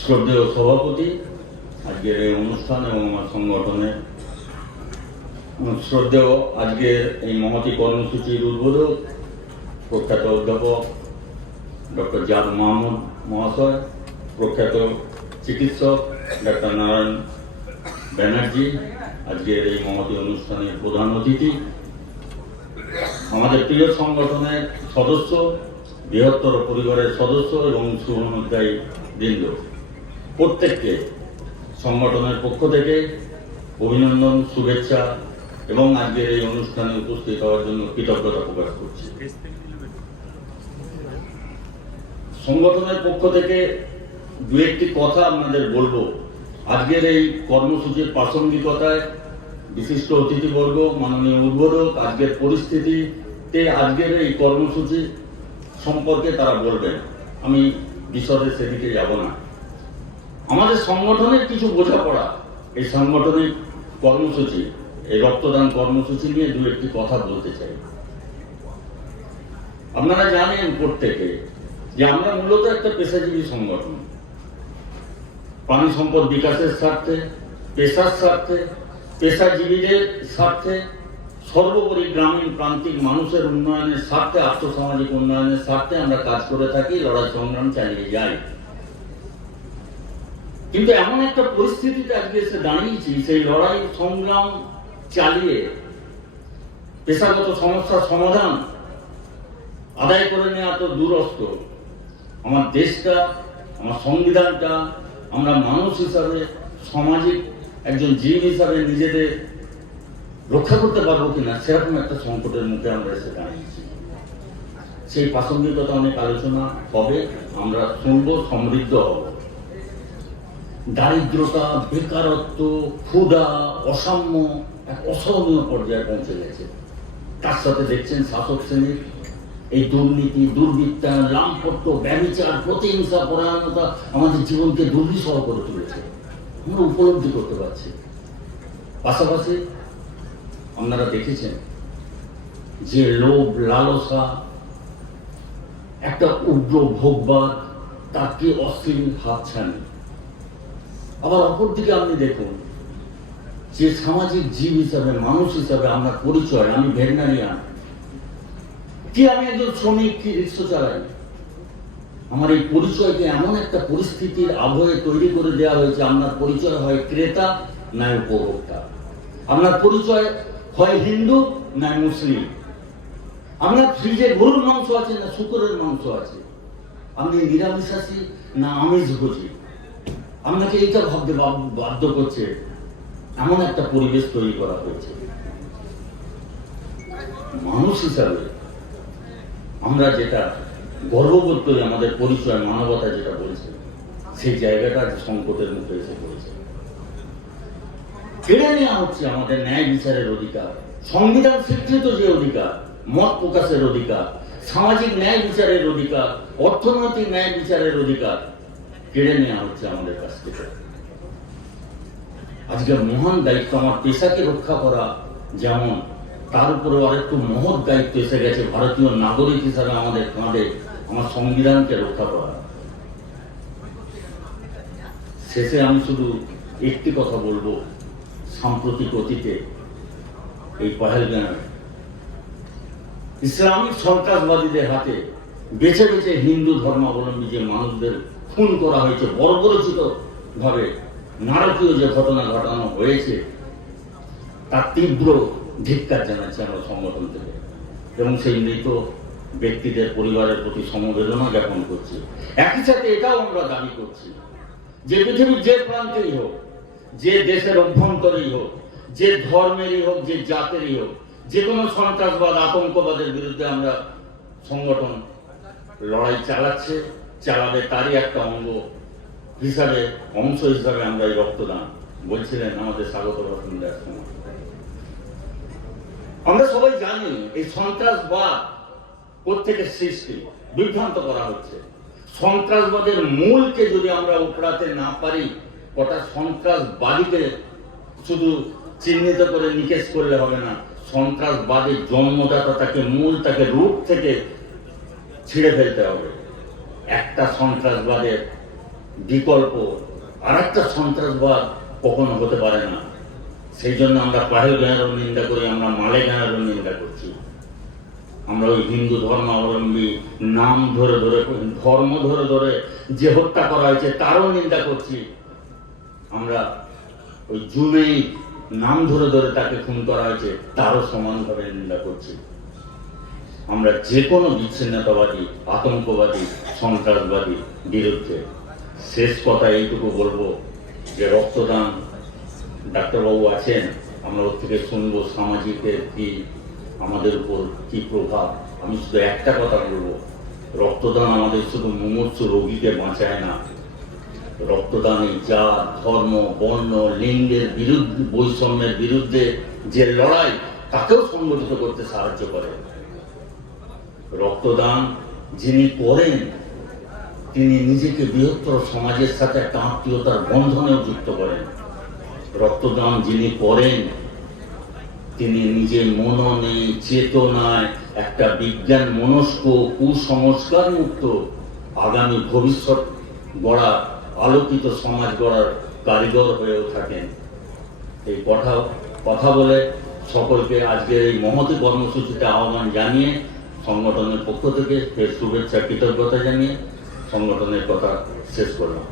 শ্রদ্ধেয় সভাপতি আজকের এই অনুষ্ঠান এবং আমার সংগঠনের শ্রদ্ধেয় আজকের এই মহতি কর্মসূচির উদ্বোধক প্রখ্যাত অধ্যাপক ডক্টর জাদ মাহমুদ মহাশয়, প্রখ্যাত চিকিৎসক ডাক্তার নারায়ণ ব্যানার্জি, আজকের এই মহতি অনুষ্ঠানের প্রধান অতিথি, আমাদের প্রিয় সংগঠনের সদস্য, বৃহত্তর পরিবারের সদস্য এবং শুভানুধ্যায়ী বৃন্দ, প্রত্যেককে সংগঠনের পক্ষ থেকে অভিনন্দন, শুভেচ্ছা এবং আজকের এই অনুষ্ঠানে উপস্থিত হওয়ার জন্য কৃতজ্ঞতা প্রকাশ করছি। সংগঠনের পক্ষ থেকে দু একটি কথা আপনাদের বলবো। আজকের এই কর্মসূচির প্রাসঙ্গিকতায় বিশিষ্ট অতিথিবর্গ, মাননীয় উদ্বোধক আজকের পরিস্থিতিতে আজকের এই কর্মসূচি সম্পর্কে তারা বলবেন, আমি বিশদে সেদিকে যাব না। আমাদের সংগঠনের কিছু বোঝাপড়া, এই সাংগঠনিক কর্মসূচি, এই রক্তদান কর্মসূচি নিয়ে দু একটি কথা বলতে চাই। আপনারা জানেন প্রত্যেকে যে আমরা মূলত একটা পেশাজীবী সংগঠন। প্রাণী সম্পদ বিকাশের স্বার্থে, পেশার স্বার্থে, পেশাজীবীদের স্বার্থে, সর্বোপরি গ্রামীণ প্রান্তিক মানুষের উন্নয়নের স্বার্থে, আর্থসামাজিক উন্নয়নের স্বার্থে আমরা কাজ করে থাকি, লড়াই সংগ্রাম চালিয়ে যাই। কিন্তু এমন একটা পরিস্থিতিতে আজকে এসে দাঁড়িয়েছি, সেই লড়াই সংগ্রাম চালিয়ে পেশাগত সমস্যার সমাধান আদায় করে নেওয়া তো দূরস্থ, আমার দেশটা, আমার সংবিধানটা, আমরা মানুষ হিসাবে, সামাজিক একজন জীব হিসাবে নিজেদের রক্ষা করতে পারবো কিনা, সেরকম একটা সংকটের মুখে আমরা এসে দাঁড়িয়েছি। সেই প্রাসঙ্গিকতা অনেক আলোচনা হবে, আমরা শুনবো, সমৃদ্ধ হব। দারিদ্রতা, বেকারত্ব, ক্ষুধা, অসাম্য এক অসহনীয় পর্যায়ে পৌঁছে গেছে। তার সাথে দেখছেন শাসক শ্রেণীর এই দুর্নীতি, দুর্বৃত্তায়ন, লামপট্য, ব্যভিচার, প্রতিহিংসা, পরায়ণতা আমাদের জীবনকে দুর্বিষহ করে তুলেছে, আমরা উপলব্ধি করতে পারছি। পাশাপাশি আপনারা দেখেছেন যে লোভ, লালসা, একটা উগ্র ভোগবাদ, তার কি অশ্লীল হাতছানি। আবার অপরদিকে আপনি দেখুন যে সামাজিক জীব হিসাবে, মানুষ হিসাবে আমরা পরিচয়, আমি ভেটেরিনারিয়ান, কি আমি একজন শ্রমিক, কি রিক্সা চালাই, আমার এই পরিচয়কে এমন একটা পরিস্থিতির আবহে তৈরি করে দেওয়া হয়েছে, আপনার পরিচয় হয় ক্রেতা না উপভোক্তা, আপনার পরিচয় হয় হিন্দু না মুসলিম, আপনার ফ্রিজে গরুর মাংস আছে না শুকরের মাংস আছে, আপনি নিরামিষাশী না আমিষভোজী, আপনাকে এইটা ভাবতে বাধ্য করছে, এমন একটা পরিবেশ তৈরি করা হয়েছে। মানুষ হিসাবে আমরা যেটা গর্ববোধ করি, আমাদের পরিচয়, মানবতা যেটা বলছে, সেই জায়গাটা সংকটের মুখে এসে পড়েছে। কেড়ে নেওয়া হচ্ছে আমাদের ন্যায় বিচারের অধিকার, সংবিধান স্বীকৃত যে অধিকার, মত প্রকাশের অধিকার, সামাজিক ন্যায় বিচারের অধিকার, অর্থনৈতিক ন্যায় বিচারের অধিকার কেড়ে নেওয়া হচ্ছে আমাদের কাছ থেকে। আজকে মহান দায়িত্ব, আমার পেশাকে রক্ষা করা যেমন, তার উপরে আরেকটু মহৎ দায়িত্ব এসে গেছে ভারতীয় নাগরিক হিসাবে আমাদের কাঁধে, আমার সংবিধানকে রক্ষা করা। শেষে আমি শুধু একটি কথা বলবো, সাম্প্রতিক অতীতে এই পহেলগাঁয়ে ইসলামিক সন্ত্রাসবাদীদের হাতে বেছে বেছে হিন্দু ধর্মাবলম্বী যে মানুষদের খুন করা হয়েছে, বর্বরচিত ভাবে নারকীয় যে ঘটনা ঘটানো হয়েছে, তার তীব্র ধিক্কার জানাচ্ছি আমরা সংগঠন থেকে, এবং সেই মৃত ব্যক্তিদের পরিবারের প্রতি সমবেদনা জ্ঞাপন করছি। একই সাথে এটাও আমরা দাবি করছি যে পৃথিবীর যে প্রান্তেই হোক, যে দেশের অভ্যন্তরেই হোক, যে ধর্মেরই হোক, যে জাতেরই হোক, যে কোনো সন্ত্রাসবাদ, আতঙ্কবাদের বিরুদ্ধে আমরা সংগঠন লড়াই চালাচ্ছে, চালাবে, তারই একটা অংশ হিসাবে আমরা এই রক্তদান। বলছিলেন আমাদের স্বাগত ভাষণ দেওয়ার সময়, আমরা সবাই জানি এই সন্ত্রাসবাদ প্রত্যেকের সৃষ্টি, বিভ্রান্ত করা হচ্ছে। সন্ত্রাসবাদের মূলকে যদি আমরা উপড়াতে না পারি, কটা সন্ত্রাসবাদীকে শুধু চিহ্নিত করে নিকেশ করলে হবে না, সন্ত্রাসবাদের জন্মদাতা, তাকে মূল, তাকে রূট থেকে ছিঁড়ে ফেলতে হবে। একটা সন্ত্রাসবাদের বিকল্প আর একটা সন্ত্রাসবাদ কখনো হতে পারে না। সেই জন্য আমরা পাহেলগাঁয়েরও নিন্দা করি, আমরা মালেগাঁয়েরও নিন্দা করছি। আমরা ওই হিন্দু ধর্মাবলম্বী নাম ধরে ধরে, ধর্ম ধরে ধরে যে হত্যা করা হয়েছে তারও নিন্দা করছি। আমরা ওই জুনেই নাম ধরে ধরে তাকে খুন করা হয়েছে তারও সমানভাবে নিন্দা করছি। আমরা যে কোনো বিচ্ছিন্নতাবাদী, আতঙ্কবাদী, সন্ত্রাসবাদী বিরুদ্ধে। শেষ কথা এইটুকু বলবো যে রক্তদান, ডাক্তারবাবু আছেন, আমরা ওর থেকে শুনবো সামাজিকের কি, আমাদের উপর কি প্রভাব। আমি শুধু একটা কথা বলবো, রক্তদান আমাদের শুধু মুমূর্ষু রোগীকে বাঁচায় না, রক্তদানে জাত, ধর্ম, বর্ণ, লিঙ্গের বিরুদ্ধে, বৈষম্যের বিরুদ্ধে যে লড়াই তাকেও সংগঠিত করতে সাহায্য করে। রক্তদান যিনি করেন তিনি নিজেকে বৃহত্তর সমাজের সাথে একটা আত্মীয়তার বন্ধনেও যুক্ত করেন। রক্তদান যিনি করেন তিনি নিজে মননে, চেতনায় একটা বিজ্ঞান মনস্ক, কুসংস্কার মুক্ত আগামী ভবিষ্যৎ গড়া, আলোকিত সমাজ গড়ার কারিগর হয়েও থাকেন। এই কথা বলে সকলকে আজকের এই মহতী কর্মসূচিতে আহ্বান জানিয়ে, সংগঠনের পক্ষ থেকে ফের শুভেচ্ছা, কৃতজ্ঞতা জানিয়ে সংগঠনের কথা শেষ করলাম।